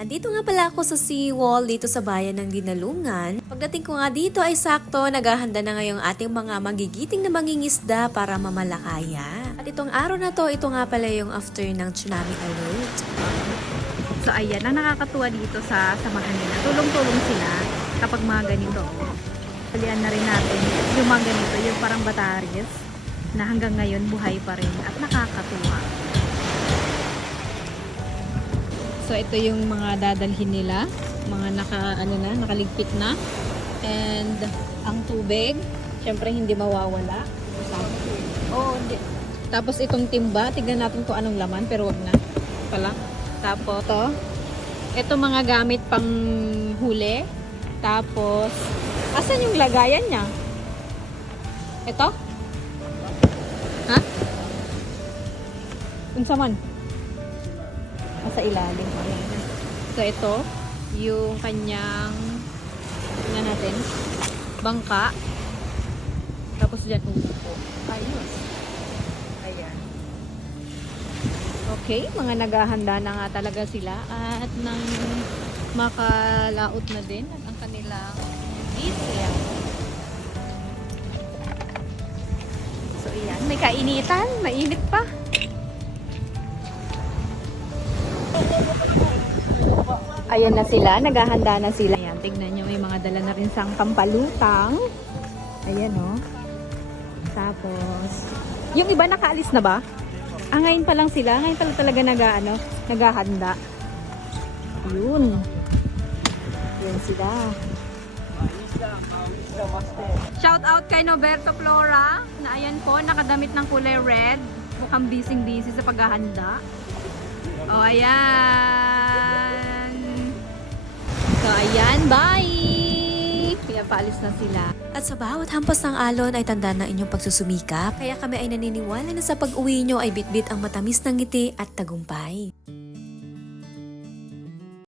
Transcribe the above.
Andito nga pala ako sa seawall dito sa bayan ng Dinalungan. Pagdating ko nga dito ay sakto, naghahanda na ngayong ating mga magigiting na mangingisda para mamalakaya. At itong araw na to, ito nga pala yung after ng tsunami alert. So ayan, ang nakakatuwa dito sa samahan nila. Tulong-tulong sila kapag mga ganito. Palian na rin natin yung mga ganito, yung parang bataris na hanggang ngayon buhay pa rin at nakakatuwa. So ito yung mga dadalhin nila, mga nakaligpit na. And ang tubig, syempre hindi mawawala. Tapos itong timba, tignan natin kung anong laman, pero wag na pala. Tapos ito mga gamit pang huli. Tapos asan yung lagayan niya? Ito? Ha? Unsa man? Nasa ilalim. Ayan. So ito yung kanyang, tingnan natin, bangka. Tapos dyan upo. Ayos. Ayan. Okay, mga naghahanda na nga talaga sila at nang makalaot na din ang kanilang isya. So ayan, may kainitan, mainit pa. Ayan na sila, naghahanda na sila. Ayan, tignan nyo, may mga dala na rin sang pampalutang. Ayan o. Tapos, yung iba nakaalis na ba? Ngayon pa lang sila. Ngayon pa lang talaga naghahanda. Yun. Yan sila. Shout out kay Noberto Flora na ayan po, nakadamit ng kulay red. Mukhang busy sa paghahanda. O, ayan. So, ayan. Bye! Kaya paalis na sila. At sa bawat hampas ng alon ay tanda ng inyong pagsusumikap. Kaya kami ay naniniwala na sa pag-uwi nyo ay bitbit ang matamis ng ngiti at tagumpay.